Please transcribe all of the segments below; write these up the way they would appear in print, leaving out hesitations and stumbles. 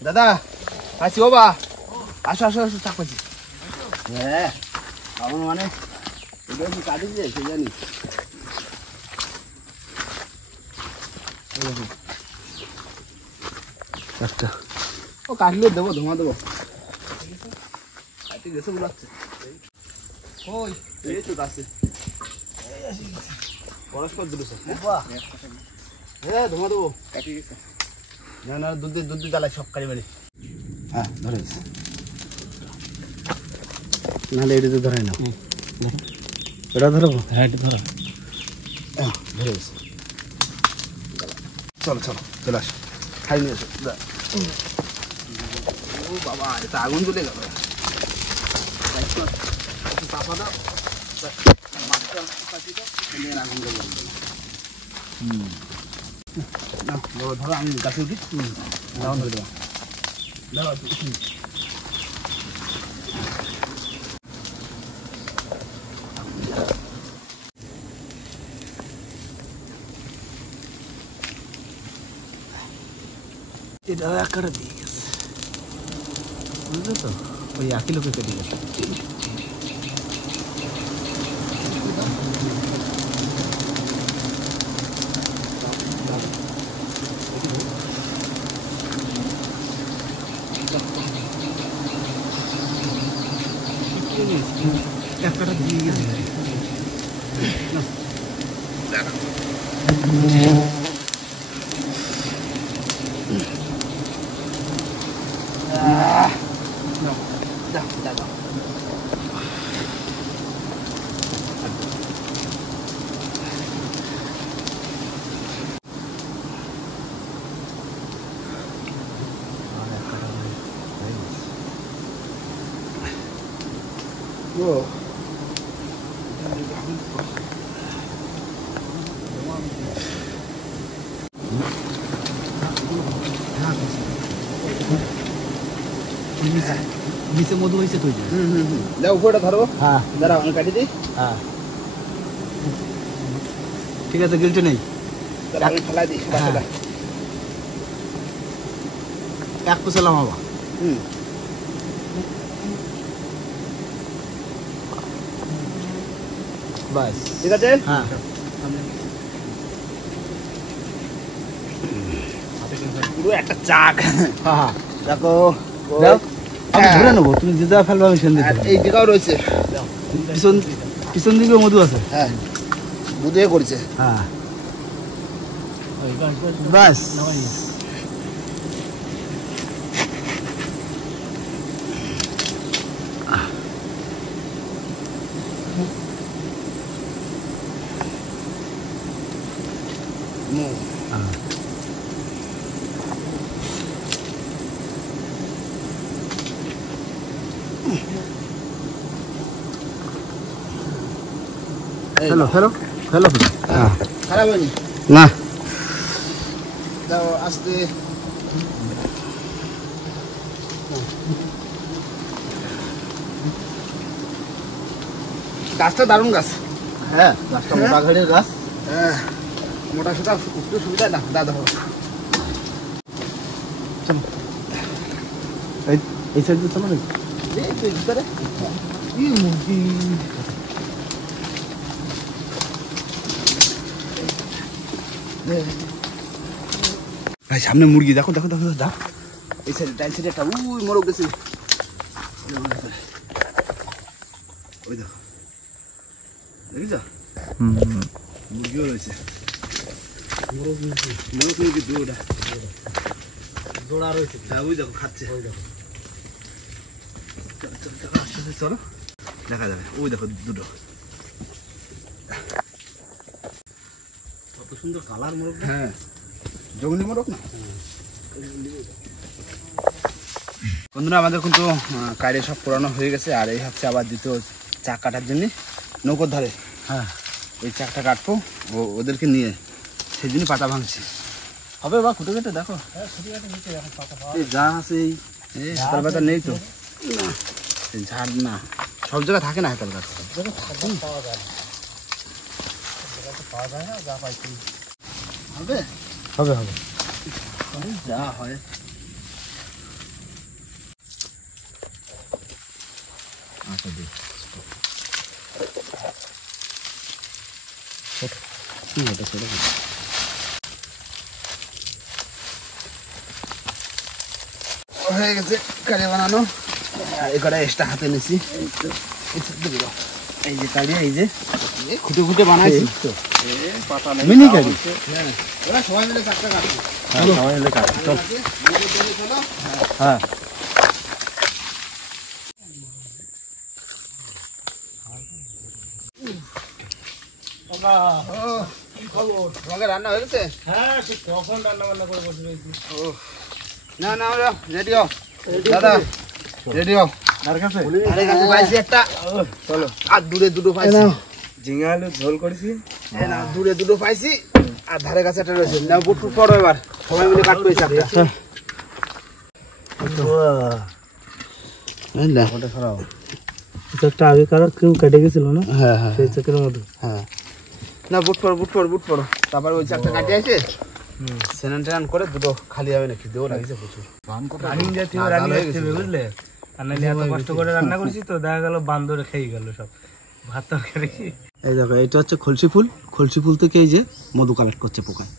দাদা আছি বাবা আসো আসো আসো চা পাচ্ছি হ্যাঁ আমার মানে এটা কি কাটি দিয়ে সে জানি একটা ও কাটলে দেবো ধোঁয়া দেবো কাটি গেছে বলাচ্ছে ওই এই তো আছে পরস্পর দুটো হ্যাঁ ধোঁয়া দেবো কাটি গেছে না না দুধ দুধ জ্বালাই সব কারি বাড়ি হ্যাঁ ধরে গেছে নাহলে এটা তো ধরে না এটা ধরবো হ্যাঁ এটা ধরো হ্যাঁ ধরে গেছে চলো চলো চলে আসো খাই নিয়ে এসো ও বাবা এটা আগুন জ্বলে গেল চাপা দাও আগুন জ্বলে না ধরো আমি গাছে উঠি দাও ধরে দেবো দাও এটা একটা দিয়ে গেছে বুঝলো তো ওই একই লোকে কেটে গেছে একটা দিয়ে গেছে Whoa. নিচে মধু হয়েছে তুই দাও উপরটা ধরবো হ্যাঁ দাঁড়াও আমি কাটি দিই হ্যাঁ ঠিক আছে গিলতে নেই আমি ফেলাই দিই এক কুশলাম বাবা বাস ঠিক আছে হ্যাঁ পুরো একটা চাক হ্যাঁ দেখো আমি ধরে নেবো তুমি যে জায়গা ফেলবে আমি সেখান থেকে এই জায়গাও রয়েছে পিছন দিকে মধু আছে হ্যাঁ মধু করেছে হ্যাঁ বাস Hello, hello, hello. খারাপ হয়নি না দাও আস্তে গাছটা দারুণ গাছ হ্যাঁ গাছটা মোটা ঘাড়ের গাছ হ্যাঁ মোটা সোটা উঠতে সুবিধা না দাদা হবে চলো এই সাইড দিয়ে চলো নাকি এই ভিতরে কি মুরগি ভাই সামনে মুরগি দেখো দেখো দেখো দেখো এই সাইডে ডাইন সাইডে একটা ওই মোরগ গেছে ওই দেখো দেখেছ মুরগিও রয়েছে মোরগ মুরগি জোড়া রয়েছে হ্যাঁ ওই দেখো খাচ্ছে ওই দেখো চলো দেখা যাবে ওই দেখো দুটো কত সুন্দর কালার মোরগ হ্যাঁ জঙ্গলি মোরগ না বন্ধুরা আমাদের কিন্তু কাইরে সব পুরানো হয়ে গেছে আর এই হচ্ছে আবার দ্বিতীয় চাক কাটার জন্য নৌকোর ধারে হ্যাঁ এই চাকটা কাটবো ওদেরকে নিয়ে সেই জন্য পাতা ভাঙছি হবে বা খুঁটে কেটে দেখো যা আছে এই হাতাল পাতা নেই তো ঝাড় না সব জায়গায় থাকে না হাতাল গাছ হবে হবে হবে যা হয় হয়ে গেছে কারি বানানো। এই কটা এক্সট্রা হাতে নিছি। এই যে কারি, এই যে খুঁটে খুঁটে বানাইছি তো মিনি কারি। ওরা সবাই মিলে চারটা কাটছি। সবাই মিলে কাটছি। চল। হ্যাঁ। তোমাকে রান্না হয়ে গেছে? হ্যাঁ, কখন রান্না বান্না করে বসে রয়েছি। না না, রেডি হও দাদা, রেডি হও। ধারে কাছে পাইছি একটা, চলো। আর দূরে দুটো পাইছি, ঝিঙে আলু ঝোল করেছি। না দূরে দুটো পাইছি, আর ধারে কাছে একটা রয়েছে। না বুট ফুট পড়ো, এবার সবাই মিলে কাটবো এই চারটা। একটা আগে কারোর কেউ কেটে গেছিল না? হ্যাঁ হ্যাঁ, সেই চকের মধ্যে। হ্যাঁ না, বুট পড়ো। তারপর ওই চারটা কাটে আছে, স্নান টান করে দুটো খালি হবে না, খিদেও লাগিছে প্রচুর। বুঝলে, আর নাহলে এত কষ্ট করে রান্না করেছি তো, দেখা গেল বান্দরে খেয়ে গেল সব ভাত তরকারি। এই দেখো, এটা হচ্ছে খলসি ফুল। খলসি ফুল থেকে এই যে মধু কালেক্ট করছে পোকায়।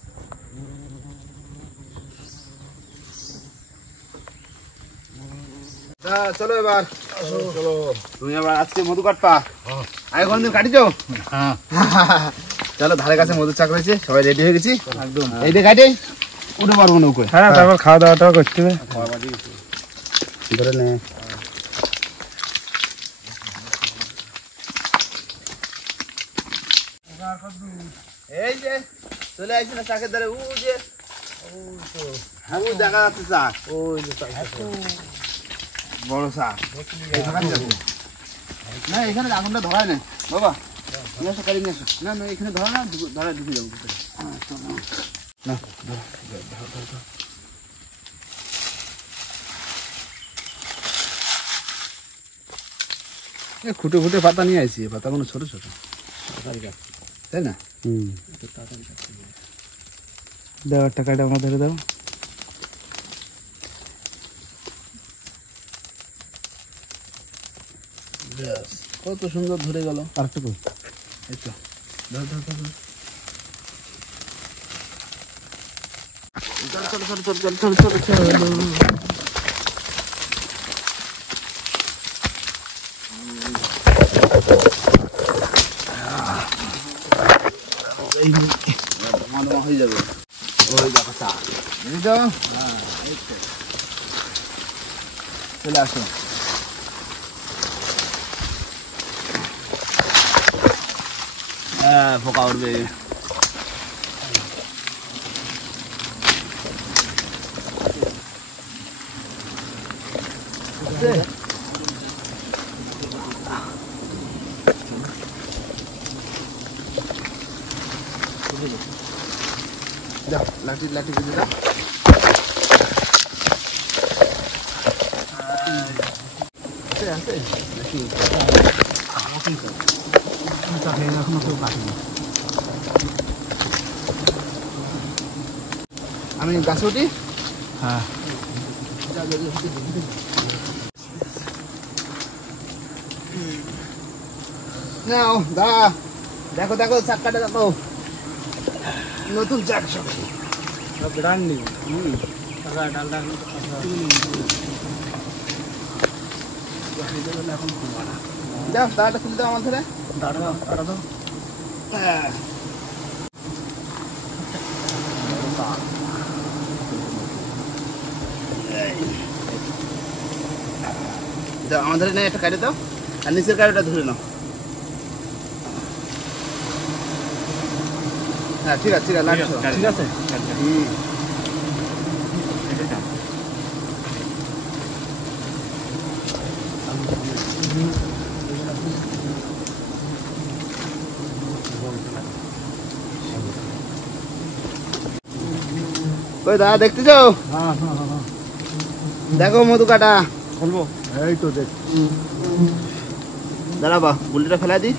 চলো এবার, চলো। তুমি এবার আজকে মধু কাটপা। আগে কোনদিন কাটিছ? হ্যাঁ। চলো, ধারে কাছে মধু চাক রয়েছে, সবাই রেডি হয়ে গেছি একদম। এই দিয়ে কাটে উঠে পারবো নৌকোয়। হ্যাঁ, তারপর খাওয়া দাওয়াটাও করতে হবে। ধরে নে। এই যে চলে আসছি না চাকের ধারে, ও যে দেখা যাচ্ছে চাক, ওই যে বড় চাক। না এখানে আগুনটা ধরায় না বাবা, নিয়ে আসো, কারি নিয়ে আসো। না না, এখানে ধরা না, ধরা ঢুকে যাবো না। খুঁটে খুঁটে পাতা নিয়ে আসি, পাতাগুলো ছোট ছোট, তাই না? দাও টাকাটা আমার ধরে দাও। কত সুন্দর ধরে গেল। আরেকটুকু এই তো, ধর ধর ধর। চল। হয়ে যাবে। ওই দেখো চা, বুঝছো? হ্যাঁ, এই তো। চলে আসো। হ্যাঁ, পোকা উঠবে। লাঠি লাঠি বেঁধে দাও। আমি গাছে উঠি। হ্যাঁ, নাও দাঁড়া, দেখো দেখো চাক্কাটা দেখো, নতুন চাক সব। Brand new. যাও, দাঁড়াটা খুলে দাও আমার ধরে। দাও আমাদের একটা কাটে দাও, আর নিচের কাড়িটা ধরে নাও। হ্যাঁ ঠিক আছে, ঠিক আছে। ওই দাদা দেখতেছো? দেখো মধু কাটা বলবো, এই তো দেখ। দাঁড়াবা, বুলটিটা ফেলা দি।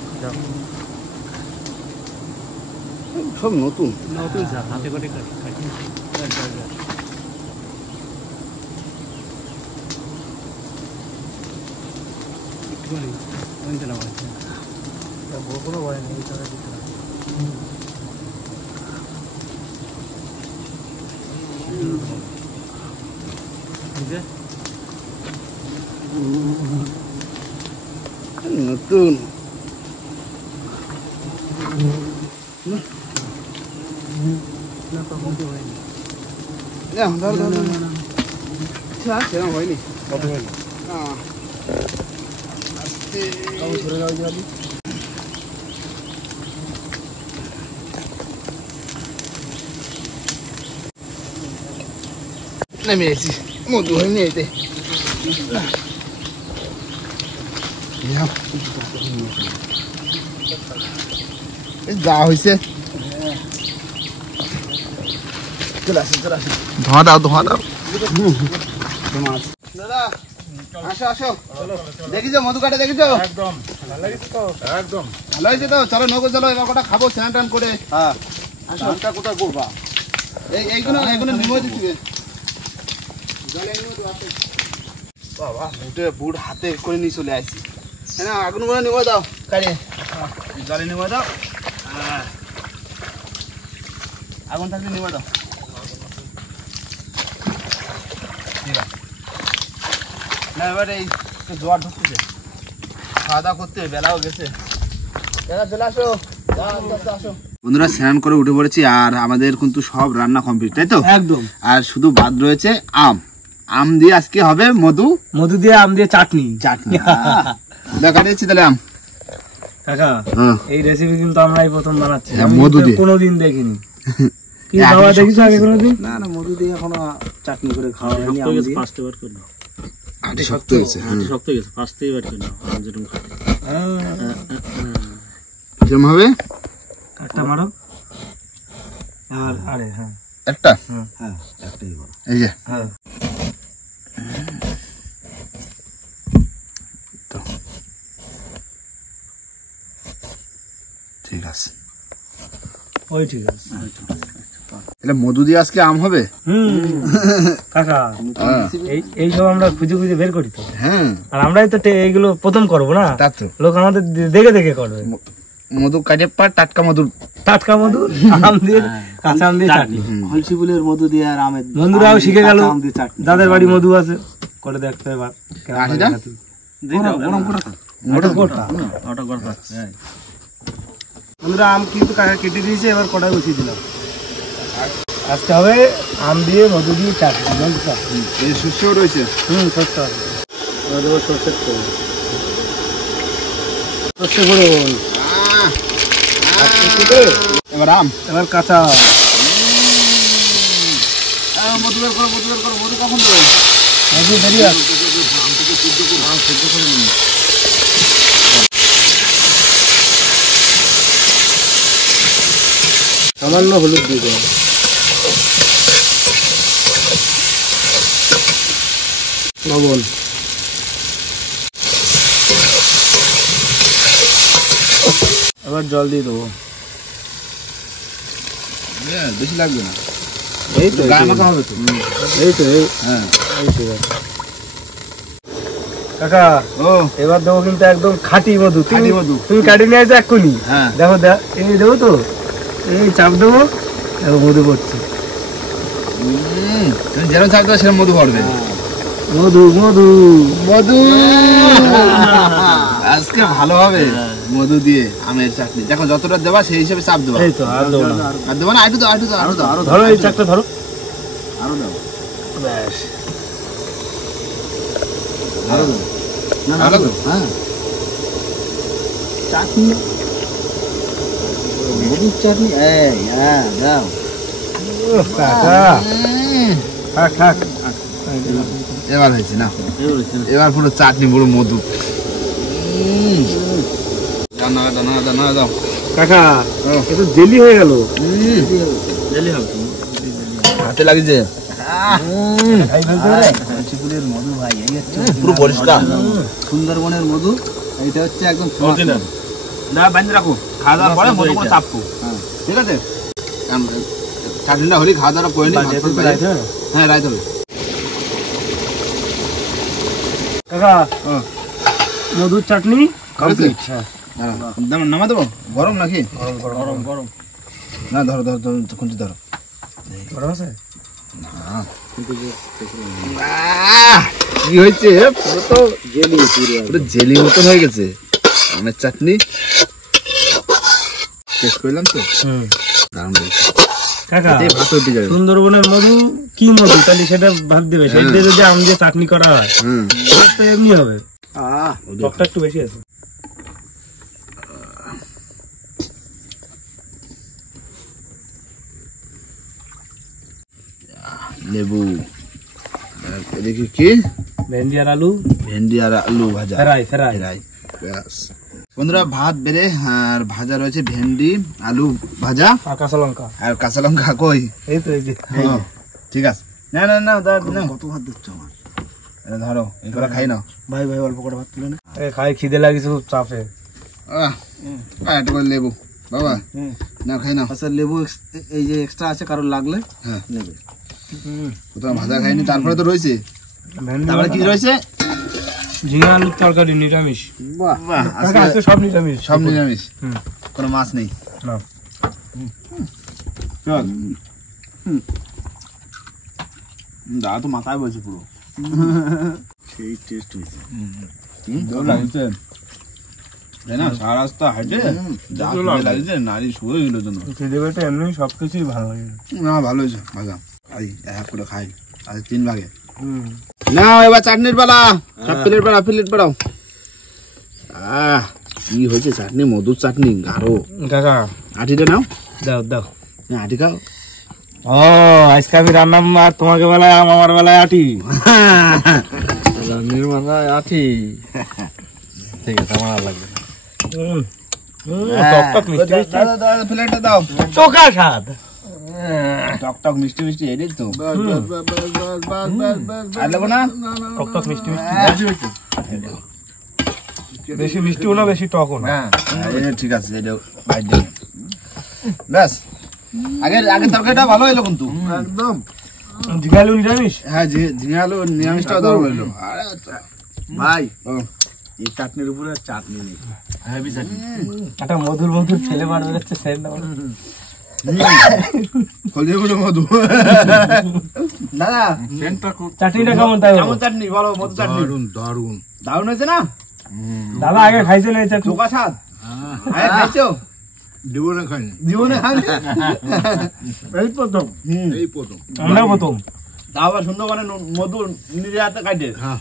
সব নতুন নতুন হাতে করে কোনো ভয় নেই, এই টাকা দিতে হবে। নতুন হয়নি নেমে এসেছি, মধু হয়নি এতে। যা হয়েছে চলে আসি চলে আসি, ধোঁয়া দাও ধোঁয়া দাও। দাদা আসো আসো, দেখিছো মধু কাটা দেখিছো? একদম ভালো লাগছে তো, একদম ভালো হয়েছে তো, চলো নৌকো চলো, এবার কটা খাবো স্নান টান করে। হ্যাঁ, আসো কোথায় করবা? এইগুলো এইগুলো নিমো দিচ্ছি, জলে নিমো তো আছে। বাবা বুটে বুট হাতে করে নিয়ে চলে আসছি। হ্যাঁ আগুন করে নিমো দাও, কাড়িয়ে জলে নিমো দাও। হ্যাঁ আগুন থাকলে নিমো দাও। ঠিক আছে না, এবার এই জোয়ার ঢুকতেছে, খাওয়া দাওয়া করতে বেলাও গেছে। চলে আসো আসো। বন্ধুরা স্নান করে উঠে পড়েছি, আর আমাদের কিন্তু সব রান্না কমপ্লিট, তাই তো? একদম। আর শুধু বাদ রয়েছে আম। আম দিয়ে আজকে হবে মধু, মধু দিয়ে আম দিয়ে চাটনি। চাটনি। দেখা দিচ্ছি তাহলে আম। কাকা হ্যাঁ। এই রেসিপি কিন্তু আমরাই প্রথম বানাচ্ছি, হ্যাঁ, আমি মধু তো দিয়ে। কোনোদিন দেখিনি। কি হ্যাঁ, বাবা আগে দেখিছো আগে কোনোদিন? না না, মধু দিয়ে এখনো চাটনি করে খাওয়া হয়নি। আম দিয়ে। আটি শক্ত হয়েছে, কিরম হবে? কাটটা মারো। আর আরে হ্যাঁ একটা, হ্যাঁ, একটাই বড়। এই যে হ্যাঁ ঠিক আছে। ওই ঠিক আছে। তাহলে মধু দিয়ে আজকে আম হবে। কাকা হ্যাঁ। এই সব আমরা খুঁজে খুঁজে বের করি তো, হ্যাঁ আর আমরাই তো এইগুলো প্রথম করবো না, তা তো। লোক আমাদের দেখে দেখে করবে। মধু কাটে পার, টাটকা মধু। টাটকা মধু, আম দিয়ে কাঁচা আম দিয়ে চাটনি। খলসি ফুলের মধু দিয়ে আর আমের বন্ধুরাও শিখে গেল, আম দিয়ে চাটনি। যাদের বাড়ি মধু আছে করে দেখতে এবার কেমন লাগে আটিটা? নাকি। গরম করে খাও। ওটা গোটা। বন্ধুরা আম কিন্তু কাকা কেটে দিয়েছে, এবার কড়াই বসিয়ে দিলাম। আজকে হবে আম দিয়ে মধু দিয়ে চাটনি। এই শস্যও রয়েছে। সত্য আছে। দেবো সর্ষের তেল, সর্ষে ফোড়ন, এবার আম, এবার কাঁচা মধু বের করো, মধু বের করো। মধু কখন দেবো? মধু দেরি আছে। সামান্য হলুদ দিয়ে দেবো, লবণ, এবার জল দিয়ে দেবো। বেশি লাগবে না, এই তো গায়ে মাখা হবে তো। এই তো এই হ্যাঁ এই ঠিক আছে। কাকা ও এবার দেবো কিন্তু একদম খাঁটি মধু। খাঁটি মধু। তুমি কাটি নিয়ে আসো এক্ষুনি। হ্যাঁ দেখো এই দেবো তো, এই চাপ দেবো, দেখো মধু পড়ছে। তুমি যেরকম চাপ দেবো সেরকম মধু পড়বে। মধু মধু মধু আজকে ভালো হবে মধু দিয়ে আমের চাটনি। দেখো যতটা দেবা সেই হিসেবে চাপ দেবা। এই তো আর দেবো না। আর দেবা না, আরো দাও, আরো দাও, আরো দাও, আরো দাও, ধরো এই চাকটা ধরো, আরো দাও, ব্যাস। আরো দাও, না আরো দাও। হ্যাঁ চাটনি, মধুর চাটনি। এই হ্যাঁ দাও। উহ, কাকা থাক থাক। এবার হয়েছে না, এবার পুরো চাটনি পুরো মধু। দাও না, দাও না, দাও না, দাও। কাকা এ তো জেলি হয়ে গেল। হাতে লাগিয়েছে খাই ফেলতে হবে। খলসি ফুলের মধু ভাই, এই হচ্ছে পুরো পরিষ্কার। সুন্দরবনের মধু। এইটা হচ্ছে একদম famous মধু। না বান্ধে রাখো, খাওয়া দাওয়ার পরে মধু করে চাপবো। হ্যাঁ। ঠিক আছে, চাটনিটা হলে খাওয়া দাওয়া করে নি। হ্যাঁ রাইত হবে। কাকা মধুর চাটনি কমপ্লিট। নামা দেবো? গরম নাকি? গরম গরম। না ধরো ধরো ধরো, খুঁটি ধরো। গরম আছে? কি হয়েছে? পুরো তো জেলি, পুরো জেলি মতন হয়ে গেছে আমের চাটনি। শেষ করলাম তো, দারুণ হয়েছে। কাকা এতেই ভাত উঠে যাবে। সুন্দরবনের মধু কি মধু তাহলে সেটা ভাগ দেবে, সেটা দিয়ে যদি আম দিয়ে চাটনি করা হয় সেটা তো এমনি হবে। টকটা একটু বেশি আছে। লেবু, এদিকে কি? ভেন্ডি আর আলু, ভেন্ডি আর আলু ভাজা। Fry fry. ফ্রাই, ব্যাস। বন্ধুরা ভাত বেড়ে আর ভাজা রয়েছে ভেন্ডি আলু ভাজা আর কাঁচা লঙ্কা। আর কাঁচা লঙ্কা। কই? এই তো এই যে ঠিক আছে। না না না কত ভাত দিচ্ছ আমার? এটা ধরো, এই করে খাই না। ভাই ভাই অল্প করে ভাত তুলে না। খাই খিদে লাগিছে খুব চাপে। একটু করে লেবু বাবা, না খাই না। আচ্ছা লেবু এই যে এক্সট্রা আছে, কারোর লাগলে হ্যাঁ নেবে। কোথাও ভাজা খাইনি, তারপরে তো রয়েছে। ভেন্ডি তারপরে কি রয়েছে? ঝিঙা আলুর তরকারি নিরামিষ। বাহ, বাহ, কাকা, আজকে সব নিরামিষ। সব নিরামিষ, হুম। কোনো মাছ নেই। না। চল। দাদা তো মাথায় বলছে পুরো। সেই টেস্ট হয়েছে। ভালো লাগছে তাই না? সারা রাস্তা হাঁটে যা খিদে লাগছে, নারী শুয়ে গেল জন্য। খিদে পেটে এমনি সবকিছুই ভালো লাগে। না ভালো হয়েছে ভাজা। এক করে খাই, আজ 3 ভাগে। না এবার চাটনির বেলা, সব প্লেট বাড়াও, প্লেট বাড়াও। কি হয়েছে চাটনি? মধুর চাটনি গাঢ়। কাকা আটিটা নাও, দাও দাও। আটি খাও। ও আজকে আমি রান্না, আর তোমাকে বেলায় আমার বেলায় আটি। রান্নির মাথায় আঠি। ঠিক আছে, আমার আর লাগবে না। টক মিষ্টি মিষ্টি। প্লেটটা দাও। চোখা স্বাদ। টক টক মিষ্টি মিষ্টি, এটাই তো। আর নেবো না? টক মিষ্টি মিষ্টি। বেশি মিষ্টিও না বেশি টকও না। এটা ঠিক আছে, এটা বাইর দিন। ব্যাস, আগের তরকারিটা ভালো হলো কিন্তু একদম। ঝিঙা আলু নিরামিষ। হ্যাঁ, ঝিঙে আলু নিরামিষটাও দারুণ হলো। ভাই এই চাটনির উপরে চাটনি নেই। হেভি চাটনি। একটা মধুর মধুর ছেলে বার বেরোচ্ছে, সেই না হলদিগুলো মধু। দাদা সেন্টটা খুব চাটনিটা কেমন? তাই কেমন চাটনি বলো? মধু চাটনি দারুণ দারুণ। দারুণ হয়েছে না? দাদা আগে খাইছে না এই চাটনি? চোখা স্বাদ। আগে খাইছো? জীবনে খাইনি, জীবনে খাইনি? এই প্রথম। এই প্রথম। আমরা প্রথম। তাও আবার সুন্দরবনে মধু নিজে হাতে কাটে। হ্যাঁ।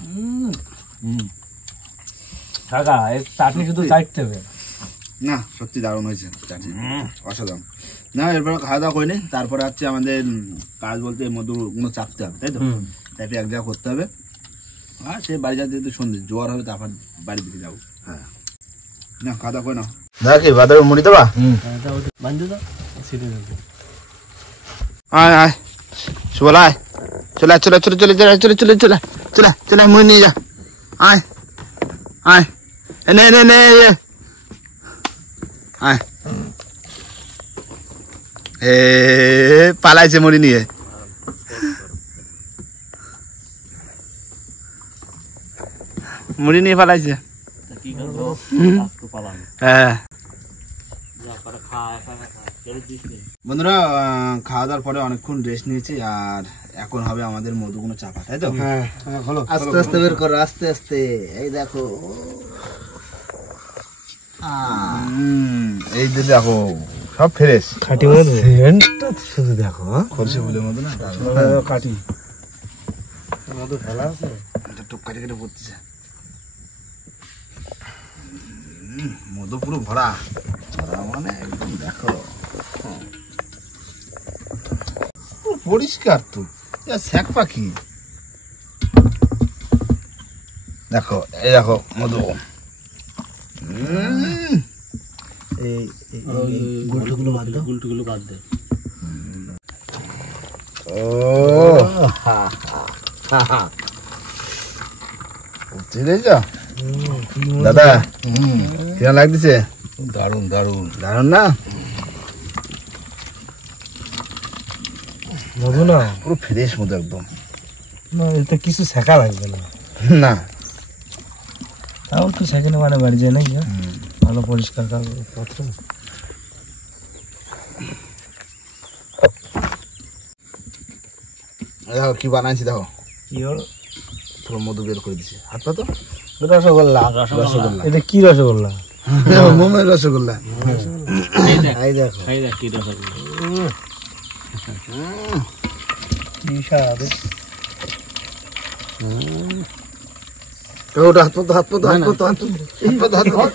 কাকা এই চাটনি শুধু চাইতে হবে। না সত্যি দারুণ হয়েছে চাটনি, অসাধারণ। না এরপর খাওয়া দাওয়া করিনি, তারপরে হচ্ছে আমাদের কাজ বলতে মধুগুলো চাপতে হবে, তাই তো? চাপে এক জায়গা করতে হবে। আর সে বাড়ি যাতে যদি সন্ধ্যে জোয়ার হবে, তারপর বাড়ির দিকে যাবো। হ্যাঁ, না খাওয়া দাওয়া করে না। দাদা কি বাজারে মুড়ি দেবা? বান্ধব দাও সিটে দাও। আয় আয় সুবল, আয় চলে চলে চলে চলে চলে চলে চলে চলে চলে চলে মুড়ি নিয়ে যা। আয় আয়, নে নে নে, আয়। এ পালাইছে মুড়ি নিয়ে। মুড়ি নিয়ে পালাইছে। হ্যাঁ বন্ধুরা, খাওয়া দাওয়ার পরে অনেকক্ষণ রেস্ট নিয়েছি, আর এখন হবে আমাদের মধুগুলো চাপা, তাই তো? হ্যাঁ হলো। আস্তে আস্তে বের করো, আস্তে আস্তে। এই দেখো, এই যে দেখো সব ফ্রেশ, খাটি মধু। সেন্টটা শুধু দেখো। খরচে বলে মধু না, কাটি মধু ফেলা আছে। এটা টুক কাটে কেটে পড়তেছে। মধু পুরো ভরা ভরা, মানে একদম দেখো পুরো পরিষ্কার তো। শ্যাক পাখি দেখো, এই দেখো মধু। এই গুলটুগুলো বাদ দাও, গুলটুগুলো বাদ দে। ও দাদা কেমন লাগতেছে? দারুণ দারুণ। দারুন না? মধু না পুরো ফ্রেশ মধু একদম। না, এতে কিছু শেখা লাগবে না। না তাও একটু সেকেন্ড মানে বাড়ি যায় নাকি ভালো পরিষ্কার পত্র। দেখো কি বানাইছি, দেখো কি হলো? পুরো মধু বের করে দিছি। হাত পা তো রসগোল্লা রসগোল্লা, এটা কি রসগোল্লা? মোমের রসগোল্লা। এই দেখো কি স্বাদ। ওটা হাত পা, হাত পা, হাত পা, হাত পা,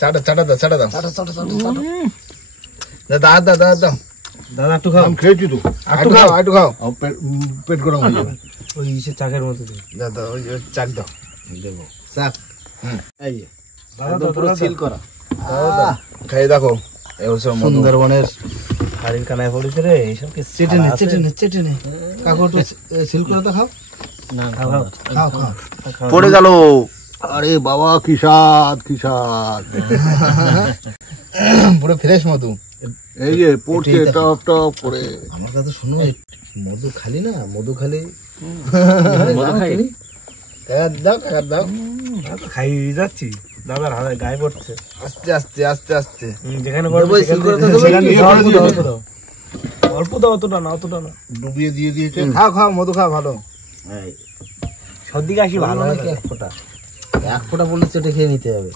চাটা চাটা দাও, চাটা দাও, দাও দাও দাও দাও। দাদা একটু খাও। খেয়েছি তো, একটু খাও, একটু খাও, পেট গরম হয়ে যাবে। ওই ইসে চাকের মতো দিও। দাও দাও, ওই চাক দাও, দেবো চাক। এই যে দাদা একদম পুরো সিল করা। খেয়ে দেখো, এই হচ্ছে সুন্দরবনের হাড়ির কানায় পড়েছে রে এইসব কি চেটে নে, চেটে নে, চেটে নে। কাকু একটু সিল করে তো খাও। না খাও খাও খাও খাও। পড়ে গেল। আরে বাবা কি স্বাদ, কি স্বাদ। পুরো ফ্রেশ মধু, এই যে পড়ছে টপ টপ করে। আমার কথা শুনো, মধু খালি না, মধু খালি দাও দাও, খাই যাচ্ছি। দাদার হাতে গায়ে পড়ছে। আস্তে আস্তে আস্তে আস্তে। যেখানে দেবো, সিল করে তো দেবো। সেখানে অল্প দাও, অল্প দাও, অল্প দাও, অতটা না, অতটা না। ডুবিয়ে দিয়ে দিয়েছে। খাও খাও, মধু খাও, ভালো। সর্দি কাশি ভালো নাকি এক ফোঁটা, এক ফোঁটা বললে চেটে খেয়ে নিতে হবে।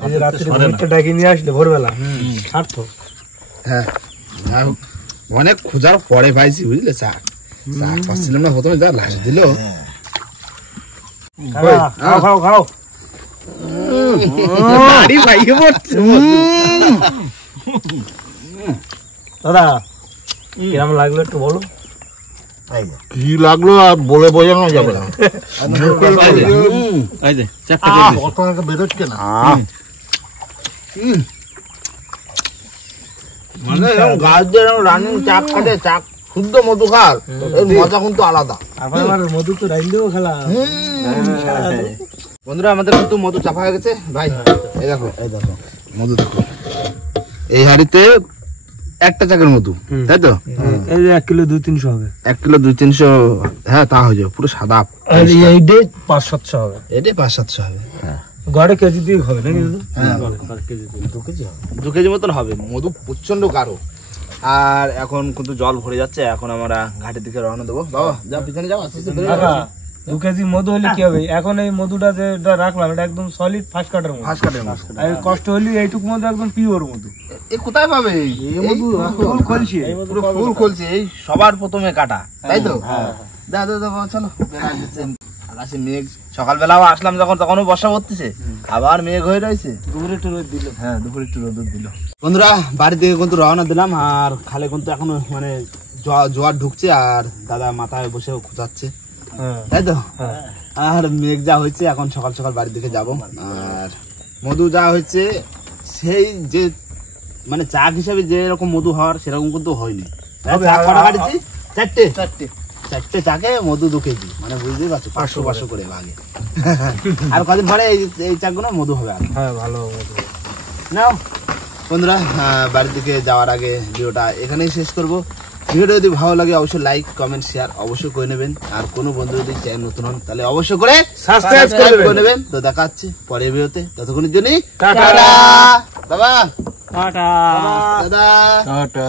এই যে রাত্রে ঘুরতে ডাকি নিয়ে আসলে ভোরবেলা সার্থক। হ্যাঁ, অনেক খোঁজার পরে পাইছি, বুঝলে। চাক চাক পাচ্ছিলাম না প্রথমে, যা লাশ দিল। খাও খাও খাও। বাড়ি ভাইয়ে পড়ছে। দাদা কিরম লাগলো একটু বলো। কি লাগলো আর বলে বোঝানো যাবে না। বেরোচ্ছে না, মানে গাছ দিয়ে রানিং চাক কাটে, চাক শুদ্ধ মধু খার, এর মজা কিন্তু আলাদা। আমার মধু তো রাইন দেবো খেলা। বন্ধুরা আমাদের কিন্তু মধু চাপা হয়ে গেছে ভাই। এই দেখো, এই দেখো মধু, দেখো এই হাড়িতে একটা চাকের মধু, তাই তো? এই যে 1 কিলো 200-300 হবে। 1 কিলো 200-300, হ্যাঁ তা হয়ে যাবে, পুরো সাদা। এইটাই 500-700 হবে। এটাই 500-700 হবে। হ্যাঁ, গড়ে কেজি দিয়ে হবে নাকি? 2 কেজি মতন হবে। মধু প্রচন্ড গাঢ়। আর এখন কিন্তু জল ভরে যাচ্ছে, এখন আমরা ঘাটের দিকে রওনা দেবো। বাবা যা, পিছনে যাও, আস্তে আস্তে বেরিয়ে যাও। 2 কেজি মধু হলে কি হবে? এখন এই মধুটা যেটা রাখলাম এটা একদম সলিড ফার্স্ট কাটের মধু। ফাঁস কাটে মধু। আর কষ্ট হলে এইটুকু মধু একদম পিওর মধু। এ কোথায় পাবে এই মধু? ফুল খলছে। পুরো ফুল খুলছে, এই সবার প্রথমে কাটা, তাই তো? দা দা দা, চলো। আকাশে মেঘ, সকালবেলাও আসলাম যখন, তখনও বর্ষা পড়তেছে, আবার মেঘ হয়ে রয়েছে। দুপুরে একটু রোদ দিল। হ্যাঁ, দুপুরে একটু রোদ দিল। বন্ধুরা বাড়ি থেকে কিন্তু রওনা দিলাম, আর খালে কিন্তু এখনো মানে জোয়ার ঢুকছে, আর দাদা মাথায় বসে খোঁজাচ্ছে, তাই তো? আর মেঘ যা হয়েছে, এখন সকাল সকাল বাড়ির দিকে যাব। আর মধু যা হয়েছে, সেই যে মানে চাক হিসাবে যে রকম মধু হওয়ার, সেরকম কিন্তু হয়নি। চাক কটা কাটছি? 4টে চাকে মধু 2 কেজি, মানে বুঝতেই পারছো, 500 করে ভাগে। আর কদিন পরে এই চাকগুলো মধু হবে। আর হ্যাঁ, ভালো মধু নাও বন্ধুরা, বাড়ির দিকে যাওয়ার আগে ভিডিওটা এখানেই শেষ করব। ভিডিওটা যদি ভালো লাগে অবশ্যই লাইক, কমেন্ট, শেয়ার অবশ্যই করে নেবেন। আর কোনো বন্ধু যদি চ্যানেল নতুন হন তাহলে অবশ্যই করে সাবস্ক্রাইব করে নেবেন। তো দেখা হচ্ছে পরের ভিডিওতে, ততক্ষণের জন্য টাটা বাবা, টাটা দাদা, টাটা।